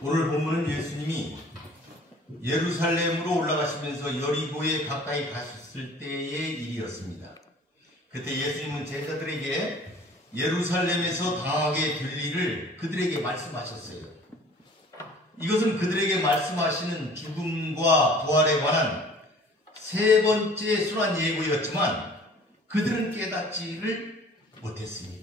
오늘 본문은 예수님이 예루살렘으로 올라가시면서 여리고에 가까이 가셨을 때의 일이었습니다. 그때 예수님은 제자들에게 예루살렘에서 당하게 될 일을 그들에게 말씀하셨어요. 이것은 그들에게 말씀하시는 죽음과 부활에 관한 세 번째 순환 예고였지만 그들은 깨닫지를 못했습니다.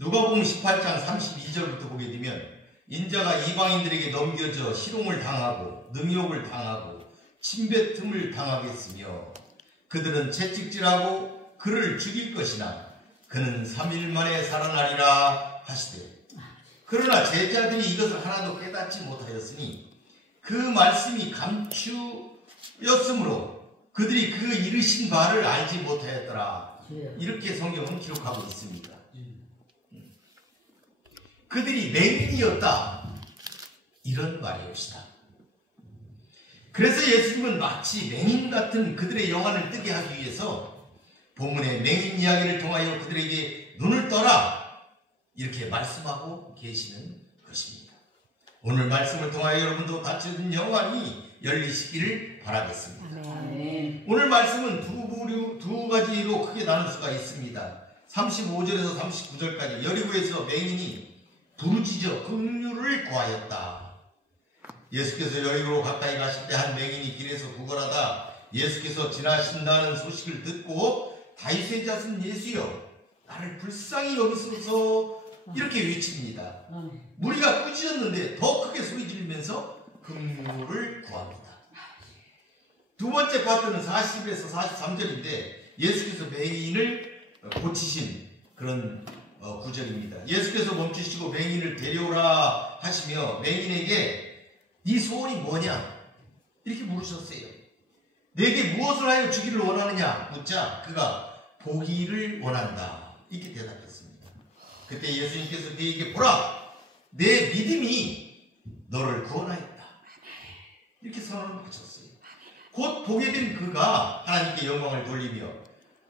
누가복음 18장 32절부터 보게 되면 인자가 이방인들에게 넘겨져 희롱을 당하고 능욕을 당하고 침뱉음을 당하겠으며 그들은 채찍질하고 그를 죽일 것이나 그는 3일 만에 살아나리라 하시되 그러나 제자들이 이것을 하나도 깨닫지 못하였으니 그 말씀이 감추였으므로 그들이 그 이르신 바를 알지 못하였더라. 이렇게 성경은 기록하고 있습니다. 그들이 맹인이었다 이런 말이옵시다. 그래서 예수님은 마치 맹인 같은 그들의 영안을 뜨게 하기 위해서 본문의 맹인 이야기를 통하여 그들에게 눈을 떠라 이렇게 말씀하고 계시는 것입니다. 오늘 말씀을 통하여 여러분도 닫혀진 영안이 열리시기를 바라겠습니다. 오늘 말씀은 두 가지로 크게 나눌 수가 있습니다. 35절에서 39절까지 여리고에서 맹인이 부르짖어 긍휼을 구하였다. 예수께서 여리고로 가까이 가실 때 한 맹인이 길에서 구걸하다 예수께서 지나신다는 소식을 듣고 다윗의 자손 예수여 나를 불쌍히 여기소서 이렇게 외칩니다. 무리가 꾸짖었는데 더 크게 소리 지르면서 긍휼을 구합니다. 두 번째 파트는 40에서 43절인데 예수께서 맹인을 고치신 그런 구절입니다. 예수께서 멈추시고 맹인을 데려오라 하시며 맹인에게 네 소원이 뭐냐 이렇게 물으셨어요. 내게 무엇을 하여 주기를 원하느냐 묻자 그가 보기를 원한다 이렇게 대답했습니다. 그때 예수님께서 네게 보라 내 믿음이 너를 구원하였다 이렇게 선언을 하셨어요. 곧 보게 된 그가 하나님께 영광을 돌리며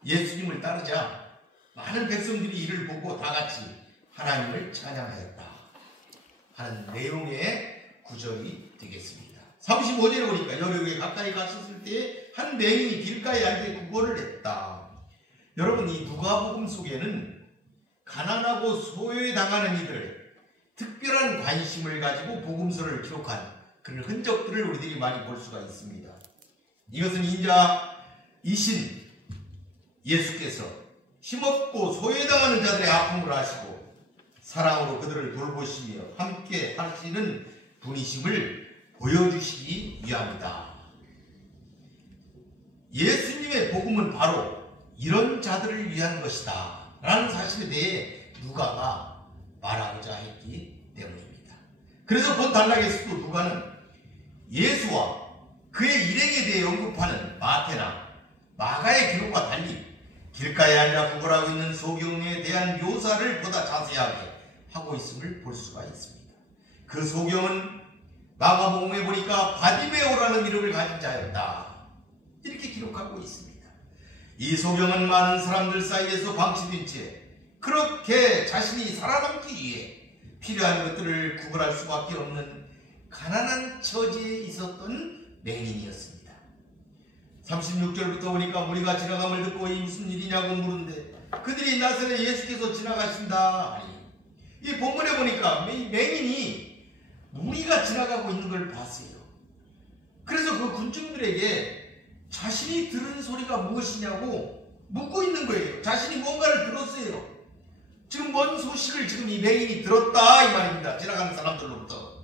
예수님을 따르자 많은 백성들이 이를 보고 다 같이 하나님을 찬양하였다 하는 내용의 구절이 되겠습니다. 35절에 보니까 여리고에 가까이 갔었을 때 한 맹인이 길가에 앉아 구걸을 했다. 여러분 이 누가복음 속에는 가난하고 소외당하는 이들 특별한 관심을 가지고 복음서를 기록한 그런 흔적들을 우리들이 많이 볼 수가 있습니다. 이것은 인자이신 예수께서 힘없고 소외당하는 자들의 아픔을 아시고 사랑으로 그들을 돌보시며 함께 하시는 분이심을 보여주시기 위함이다. 예수님의 복음은 바로 이런 자들을 위한 것이다 라는 사실에 대해 누가가 말하고자 했기 때문입니다. 그래서 본 단락에서도 누가는 예수와 그의 일행에 대해 언급하는 마태나 마가의 기록과 달리 길가에 앉아 구걸하고 있는 소경에 대한 묘사를 보다 자세하게 하고 있음을 볼 수가 있습니다. 그 소경은 마가복음에 보니까 바디메오라는 이름을 가진 자였다 이렇게 기록하고 있습니다. 이 소경은 많은 사람들 사이에서 방치된 채 그렇게 자신이 살아남기 위해 필요한 것들을 구걸할 수밖에 없는 가난한 처지에 있었던 맹인이었습니다. 36절부터 보니까 무리가 지나감을 듣고 이 무슨 일이냐고 물은데 그들이 나사렛 예수께서 지나가신다. 이 본문에 보니까 맹인이 무리가 지나가고 있는 걸 봤어요. 그래서 그 군중들에게 자신이 들은 소리가 무엇이냐고 묻고 있는 거예요. 자신이 뭔가를 들었어요. 지금 뭔 소식을 지금 이 맹인이 들었다 이 말입니다. 지나가는 사람들로부터.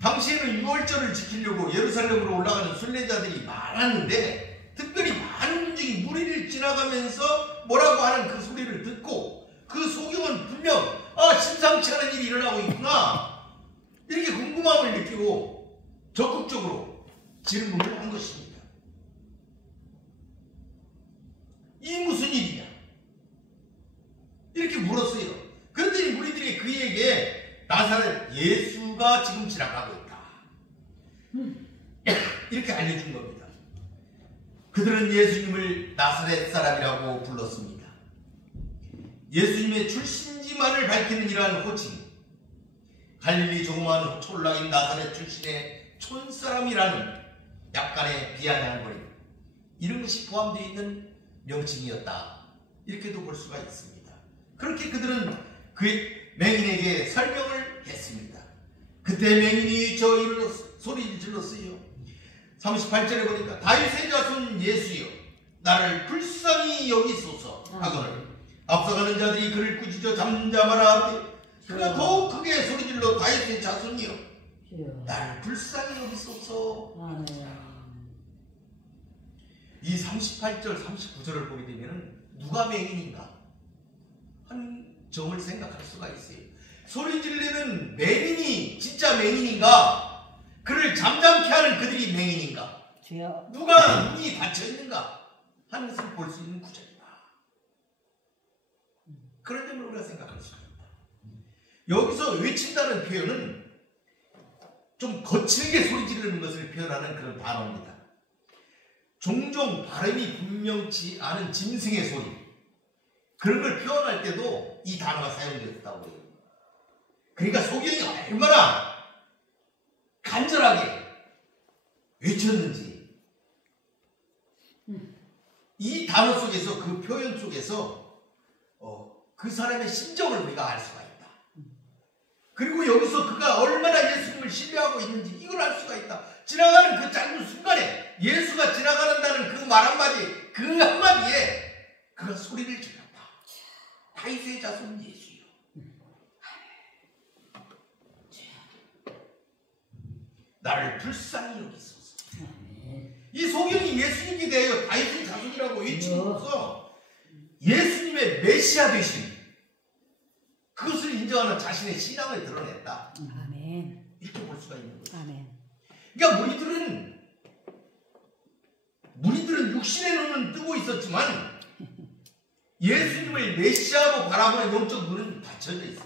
당시에는 유월절을 지키려고 예루살렘으로 올라가는 순례자들이 많았는데 특별히 많은 군중이 무리를 지나가면서 뭐라고 하는 그 소리를 듣고 그 소경은 분명 심상치 않은 일이 일어나고 있구나 이렇게 궁금함을 느끼고 적극적으로 질문을 한 것입니다. 이 무슨 일이냐 이렇게 물었어요. 그랬더니 무리들이 그에게 나사렛 예수가 지금 지나가고 있다 이렇게 알려준 겁니다. 그들은 예수님을 나사렛 사람이라고 불렀습니다. 예수님의 출신지만을 밝히는 이러한 호칭, 갈릴리 조그마한 촌락인 나사렛 출신의 촌사람이라는 약간의 비아냥거림, 이런 것이 포함되어 있는 명칭이었다, 이렇게도 볼 수가 있습니다. 그렇게 그들은 그 맹인에게 설명을 했습니다. 그때 맹인이 저 일로 소리를 질렀어요. 38절에 보니까 다윗의 자손 예수여 나를 불쌍히 여기소서 하거늘 앞서가는 자들이 그를 꾸짖어 잠잠하라. 그가 더욱 크게 소리질러 다윗의 자손이여 나를 불쌍히 여기소서. 이 38절 39절을 보게 되면 누가 맹인인가 한 점을 생각할 수가 있어요. 소리 지르는 맹인이 진짜 맹인인가, 그를 잠잠케 하는 그들이 맹인인가, 누가 눈이 닫혀있는가 하는 것을 볼 수 있는 구절이다. 그런 점을 우리가 생각할 수 있다. 여기서 외친다는 표현은 좀 거칠게 소리 지르는 것을 표현하는 그런 단어입니다. 종종 발음이 분명치 않은 짐승의 소리, 그런 걸 표현할 때도 이 단어가 사용되었다고 해요. 그러니까 소경이 얼마나 간절하게 외쳤는지 이 단어 속에서, 그 표현 속에서 그 사람의 심정을 우리가 알 수가 있다. 그리고 여기서 그가 얼마나 예수님을 신뢰하고 있는지 이걸 알 수가 있다. 지나가는 그 짧은 순간에 예수가 지나가는다는 그 말 한마디, 그 한마디에 그가 소리를 질렀다. 다윗의 자손 예수요 나를 불쌍히 여기소서. 이 소경이 예수님께 대하여 다윗의 자손이라고 외치면서 예수님의 메시아 되심, 그것을 인정하는 자신의 신앙을 드러냈다. 아멘. 이렇게 볼 수가 있는 거죠. 아멘. 그러니까 무리들은 육신의 눈은 뜨고 있었지만 예수님을 메시아로 바라보는 영적 눈은 닫혀져 있습니다.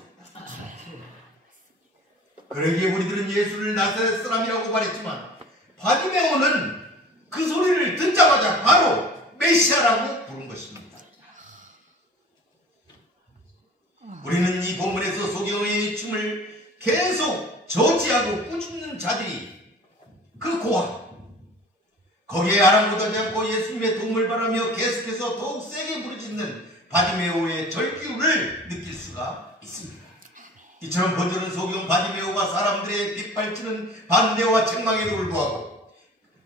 그러기에 우리들은 예수를 나사렛 사람이라고 말했지만 바디메오는 그 소리를 듣자마자 바로 메시아라고 부른 것입니다. 우리는 이 본문에서 소경의 춤을 계속 저지하고 꾸짖는 자들이 그 고함, 거기에 아랑곳하지 않고 예수님의 도움을 바라며 계속해서 더욱 세게 부르짖는 바디메오의 절규를 느낄 수가 있습니다. 이처럼 번져는 소경 바디메오가 사람들의 빗발치는 반대와 책망에도 불구하고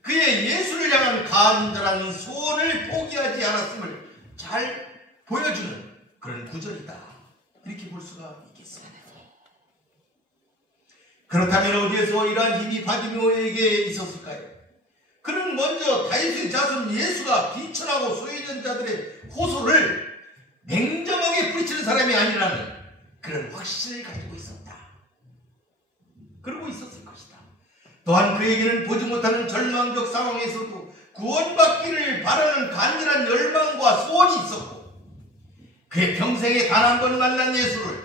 그의 예수를 향한 간절한 소원을 포기하지 않았음을 잘 보여주는 그런 구절이다, 이렇게 볼 수가 있겠습니다. 그렇다면 어디에서 이러한 힘이 바디메오에게 있었을까요? 그는 먼저 다윗의 자손 예수가 비천하고 소외된 자들의 호소를 냉정하게 뿌리치는 사람이 아니라는 그런 확신을 가지고 있었다. 그러고 있었을 것이다. 또한 그에게는 보지 못하는 절망적 상황에서도 구원받기를 바라는 간절한 열망과 소원이 있었고, 그의 평생에 단 한 번 만난 예수를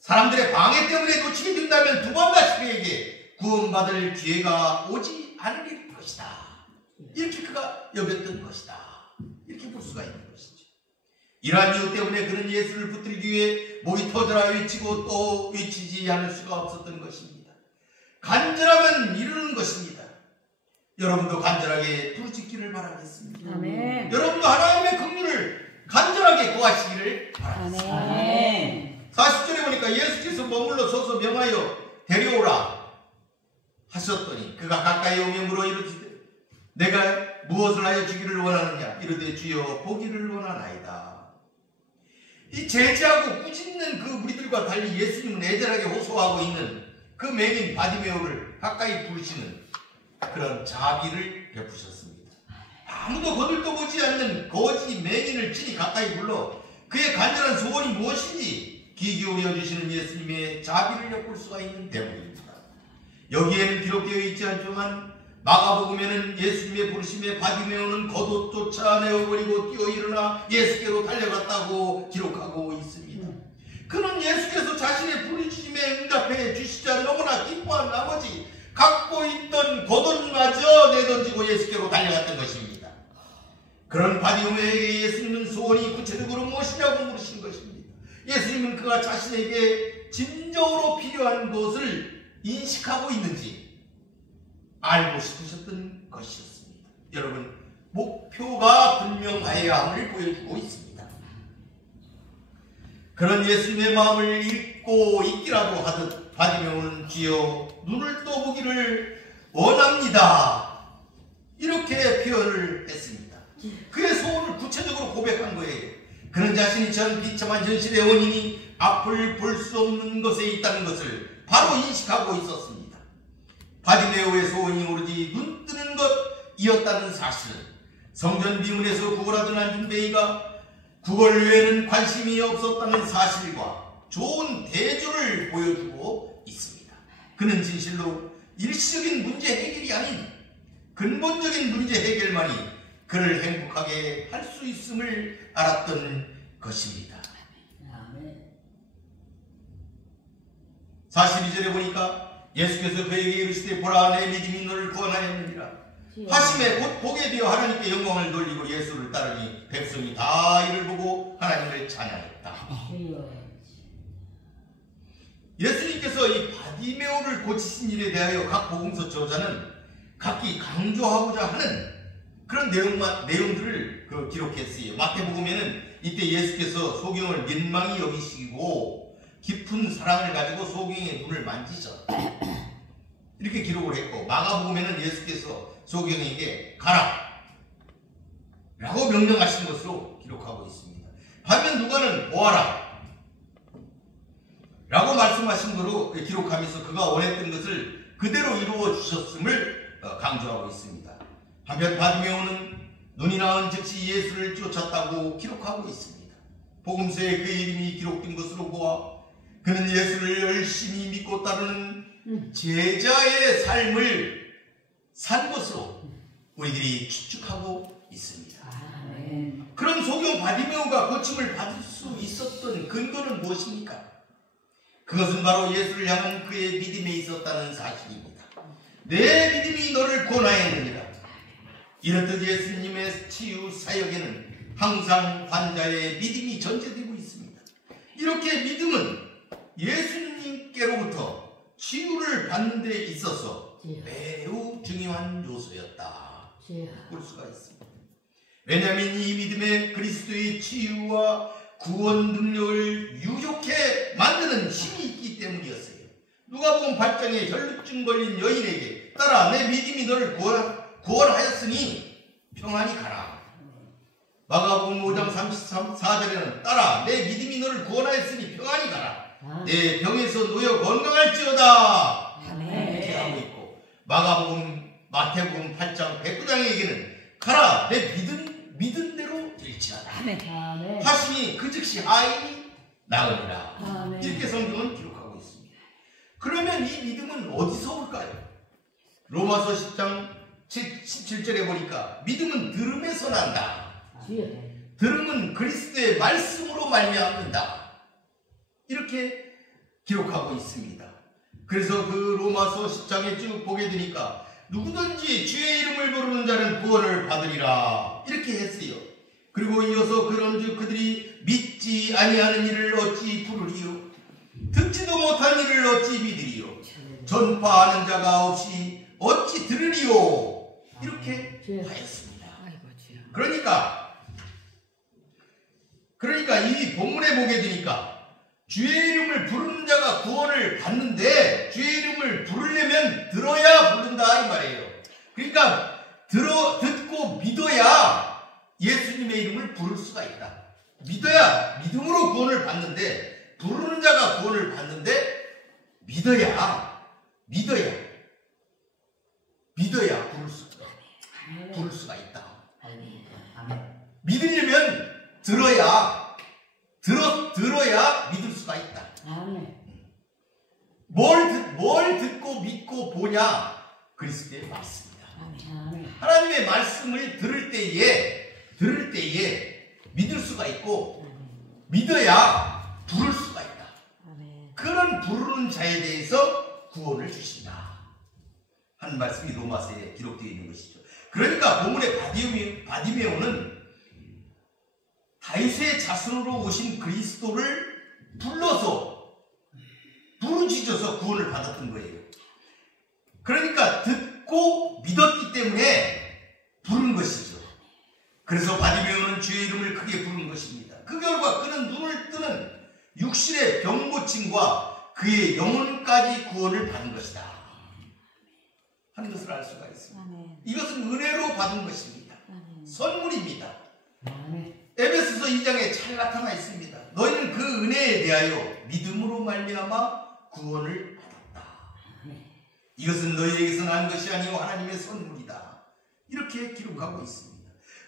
사람들의 방해 때문에 놓치게 된다면 두 번 다시 그에게 구원받을 기회가 오지 않을 것이다, 이렇게 그가 여겼던 것이다, 이렇게 볼 수가 있는 것이죠. 이러한 이유 때문에 그는 예수를 붙들기 위해 목이 터져라 외치고 또 외치지 않을 수가 없었던 것입니다. 간절하면 이루는 것입니다. 여러분도 간절하게 부르짖기를 바라겠습니다. 아멘. 여러분도 하나님의 긍휼을 간절하게 구하시기를 바라겠습니다. 아멘. 40절에 보니까 예수께서 머물러 서서 명하여 데려오라 하셨더니 그가 가까이 오며 물어 이르시되 내가 무엇을 하여 주기를 원하느냐? 이르되 주여 보기를 원하나이다. 이 제지하고 꾸짖는 그 무리들과 달리 예수님은 애절하게 호소하고 있는 그 맹인 바디메오를 가까이 부르시는 그런 자비를 베푸셨습니다. 아무도 거들떠보지 않는 거지 맹인을 친히 가까이 불러 그의 간절한 소원이 무엇인지 귀 기울여 주시는 예수님의 자비를 엿볼 수가 있는 대목입니다. 여기에는 기록되어 있지 않지만 마가복음에는 예수님의 부르심에 바디메오는 겉옷 쫓아내어버리고 뛰어 일어나 예수께로 달려갔다고 기록하고 있습니다. 그는 예수께서 자신의 부르심에 응답해 주시자 너무나 기뻐한 나머지 갖고 있던 겉옷마저 내던지고 예수께로 달려갔던 것입니다. 그런 바디메오에게 예수님은 소원이 구체적으로 무엇이냐고 물으신 것입니다. 예수님은 그가 자신에게 진정으로 필요한 것을 인식하고 있는지 알고 싶으셨던 것이었습니다. 여러분, 목표가 분명하여야 함을 보여주고 있습니다. 그런 예수님의 마음을 읽고 있기라도 하듯 바디메오는 주여 눈을 떠보기를 원합니다, 이렇게 표현을 했습니다. 그의 소원을 구체적으로 고백한 거예요. 그런 자신이 전 비참한 현실의 원인이 앞을 볼 수 없는 것에 있다는 것을 바로 인식하고 있었습니다. 바디메오의 소원이 오로지 눈 뜨는 것이었다는 사실은 성전 비문에서 구걸하던 안중뱅이가 구걸 외에는 관심이 없었다는 사실과 좋은 대조를 보여주고 있습니다. 그는 진실로 일시적인 문제 해결이 아닌 근본적인 문제 해결만이 그를 행복하게 할 수 있음을 알았던 것입니다. 42절에 보니까 예수께서 그에게 이르시되 보라, 내 믿음이 너를 구원하였느니라 하심에 곧 보게 되어 하나님께 영광을 돌리고 예수를 따르니 백성이 다 이를 보고 하나님을 찬양했다. 예수님께서 이 바디메오를 고치신 일에 대하여 각 복음서 저자는 각기 강조하고자 하는 그런 내용들을 기록했어요. 마태복음에는 이때 예수께서 소경을 민망히 여기시고 깊은 사랑을 가지고 소경의 눈을 만지셨다, 이렇게 기록을 했고, 마가복음에는 예수께서 소경에게 가라 라고 명령하신 것으로 기록하고 있습니다. 반면 누가는 보아라 라고 말씀하신 거로 기록하면서 그가 원했던 것을 그대로 이루어 주셨음을 강조하고 있습니다. 한편 바디메오는 눈이 나은 즉시 예수를 쫓았다고 기록하고 있습니다. 복음서에 그의 이름이 기록된 것으로 보아 그는 예수를 열심히 믿고 따르는 제자의 삶을 산 것으로 우리들이 추측하고 있습니다. 그런 소경 바디메오가 고침을 받을 수 있었던 근거는 무엇입니까? 그것은 바로 예수를 향한 그의 믿음에 있었다는 사실입니다. 내 믿음이 너를 구원하였느니라. 이렇듯 예수님의 치유 사역에는 항상 환자의 믿음이 전제되고 있습니다. 이렇게 믿음은 예수님께로부터 치유를 받는 데 있어서 매우 중요한 요소였다 볼 수가 있습니다. 왜냐하면 이 믿음에 그리스도의 치유와 구원 능력을 유족해 만드는 힘이 있기 때문이었어요. 누가복음 8장에 혈루증 걸린 여인에게 따라 내 믿음이 너를 구원하였으니 평안히 가라. 마가복음 5장 34절에는 따라 내 믿음이 너를 구원하였으니 평안히 가라. 내 병에서 놓여 건강할지어다. 이렇게 하고 있고, 마태복음 8장 109장에게는 가라, 내 믿은 대로 될지어다 하시니 그 즉시 아이니 나으리라. 이렇게 성경은 기록하고 있습니다. 그러면 이 믿음은 어디서 올까요? 로마서 10장 17절에 보니까 믿음은 들음에서 난다. 들음은 그리스도의 말씀으로 말미암는다. 이렇게 기록하고 있습니다. 그래서 그 로마서 10장에 쭉 보게 되니까 누구든지 주의 이름을 부르는 자는 구원을 받으리라 이렇게 했어요. 그리고 이어서 그런즉 그들이 믿지 아니하는 일을 어찌 부르리요? 듣지도 못한 일을 어찌 믿으리요? 전파하는 자가 없이 어찌 들으리요? 이렇게 하였습니다. 그러니까 이 본문에 보게 되니까 주의 이름을 부르는 자가 구원을 받는데 주의 이름을 부르려면 들어야 부른다 이 말이에요. 그러니까 듣고 믿어야 예수님의 이름을 부를 수가 있다. 믿어야 믿음으로 구원을 받는데, 부르는 자가 구원을 받는데 믿어야 부를 수가 있다. 믿으려면 들어야 믿을 수가 있다. 뭘 듣고 믿고 보냐? 그리스도의 말씀이다. 하나님의 말씀을 들을 때에 믿을 수가 있고 믿어야 부를 수가 있다. 그런 부르는 자에 대해서 구원을 주신다 하는 말씀이 로마서에 기록되어 있는 것이죠. 그러니까 본문의 바디메오는 다윗의 자손으로 오신 그리스도를 불러서 부르짖어서 구원을 받았던 거예요. 그러니까 듣고 믿었기 때문에 부른 것이죠. 그래서 바디메오는 주의 이름을 크게 부른 것입니다. 그 결과 그는 눈을 뜨는 육신의 병 고침과 그의 영혼까지 구원을 받은 것이다 하는 것을 알 수가 있습니다. 아멘. 이것은 은혜로 받은 것입니다. 아멘. 선물입니다. 아멘. 에베소서 2장에 잘 나타나 있습니다. 너희는 그 은혜에 대하여 믿음으로 말미암아 구원을 받았다. 이것은 너희에게서 난 것이 아니요 하나님의 선물이다. 이렇게 기록하고 있습니다.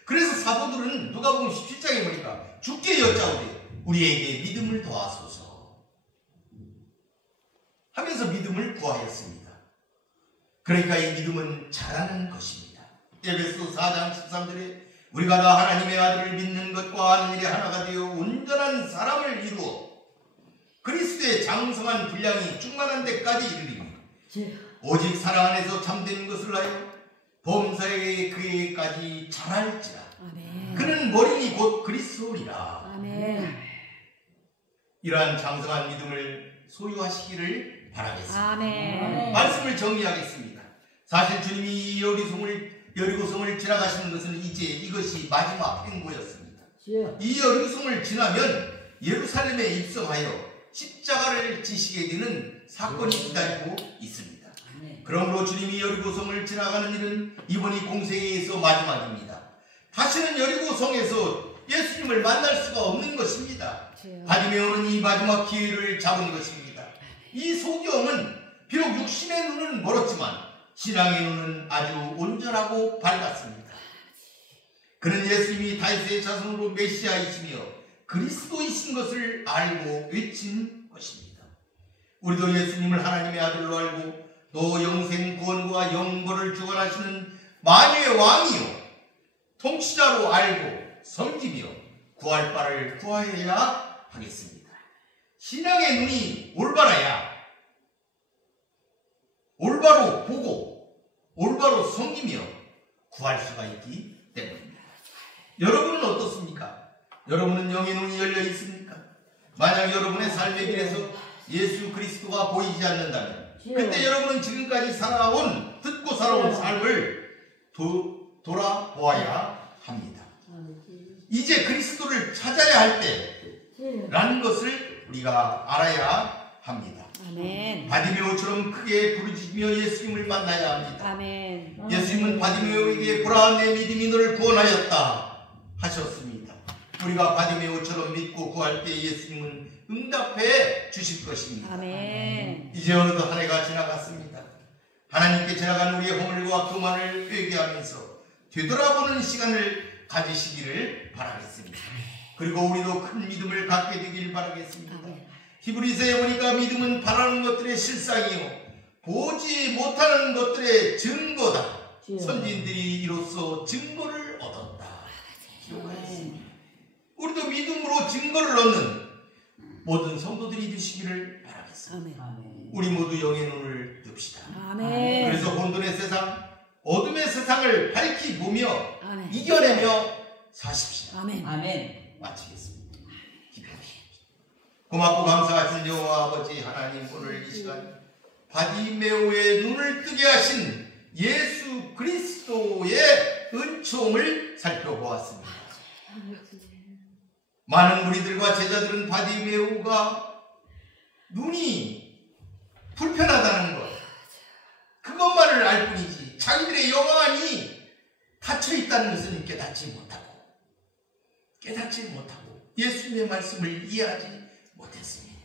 그래서 사도들은 누가복음 17장에 보니까 주께 여짜오되 우리에게 믿음을 더하소서 하면서 믿음을 구하였습니다. 그러니까 이 믿음은 잘하는 것입니다. 에베소 4장 13절에 우리가 다 하나님의 아들을 믿는 것과 아는 일이 하나가 되어 온전한 사람을 이루어 그리스도의 장성한 분량이 충만한 데까지 이르리니 오직 사랑 안에서 참된 것을 하여 범사에 그에까지 자랄지라. 아멘. 그는 머리니 곧 그리스도리라. 아멘. 이러한 장성한 믿음을 소유하시기를 바라겠습니다. 아멘. 말씀을 정리하겠습니다. 사실 주님이 이 여리고성을 지나가시는 것은 이제 이것이 마지막 행보였습니다. 이 여리고성을 지나면 예루살렘에 입성하여 십자가를 지시게 되는 사건이 기다리고 있습니다. 그러므로 주님이 여리고성을 지나가는 일은 이번이 공생애에서 마지막입니다. 다시는 여리고성에서 예수님을 만날 수가 없는 것입니다. 바디메오는 이 마지막 기회를 잡은 것입니다. 이 소경은 비록 육신의 눈은 멀었지만 신앙의 눈은 아주 온전하고 밝았습니다. 그는 예수님이 다윗의 자손으로 메시아이시며 그리스도이신 것을 알고 외친 것입니다. 우리도 예수님을 하나님의 아들로 알고 또 영생 구원과 영벌을 주관하시는 만유의 왕이요 통치자로 알고 섬기며 구할 바를 구하여야 하겠습니다. 신앙의 눈이 올바라야 올바로 보고 올바로 섬기며 구할 수가 있기 때문입니다. 여러분은 어떻습니까? 여러분은 영의 눈이 열려 있습니까? 만약 여러분의 삶의 길에서 예수 그리스도가 보이지 않는다면 그때 여러분은 지금까지 듣고 살아온 삶을 돌아보아야 합니다. 이제 그리스도를 찾아야 할 때라는 것을 우리가 알아야 합니다. 아멘. 바디메오처럼 크게 부르짖으며 예수님을 만나야 합니다. 아멘. 예수님은 바디메오에게 보라 내 믿음이 너를 구원하였다 하셨습니다. 우리가 바디메오처럼 믿고 구할 때 예수님은 응답해 주실 것입니다. 아멘. 이제 어느덧 한 해가 지나갔습니다. 하나님께 지나간 우리의 허물과 교만을 회개하면서 되돌아보는 시간을 가지시기를 바라겠습니다. 그리고 우리도 큰 믿음을 갖게 되길 바라겠습니다. 히브리서에 보니까 믿음은 바라는 것들의 실상이요 보지 못하는 것들의 증거다. 선지인들이 이로써 증거를 얻었다. 기록하였습니다. 우리도 믿음으로 증거를 얻는 모든 성도들이 되시기를 바라겠습니다. 아멘. 우리 모두 영의 눈을 뜹시다. 아멘. 그래서 혼돈의 세상, 어둠의 세상을 밝히 보며 아멘. 이겨내며 사십시다. 아멘. 아멘. 마치겠습니다. 기도합시다. 고맙고 감사하신 여호와 아버지 하나님, 오늘 이 시간 바디메오의 눈을 뜨게 하신 예수 그리스도의 은총을 살펴보았습니다. 많은 무리들과 제자들은 바디메오가 눈이 불편하다는 것, 그것만을 알 뿐이지 자기들의 영안이 닫혀 있다는 것은 깨닫지 못하고 예수님의 말씀을 이해하지 못했습니다.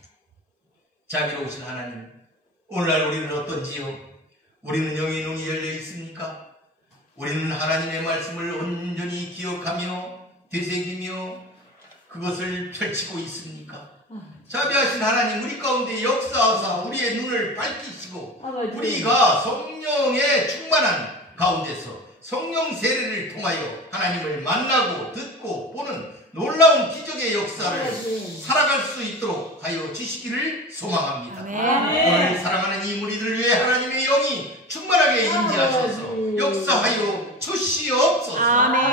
자비로우신 하나님, 오늘날 우리는 어떤지요? 우리는 영의 눈이 열려 있습니까? 우리는 하나님의 말씀을 온전히 기억하며 되새기며 그것을 펼치고 있습니까? 자비하신 하나님, 우리 가운데 역사하사 우리의 눈을 밝히시고 우리가 성령의 충만한 가운데서 성령 세례를 통하여 하나님을 만나고 듣고 보는 놀라운 기적의 역사를 살아갈 수 있도록 하여 주시기를 소망합니다. 오늘 사랑하는 이 무리들 위해 하나님의 영이 충만하게 임재하셔서 역사하여 주시옵소서. 아멘.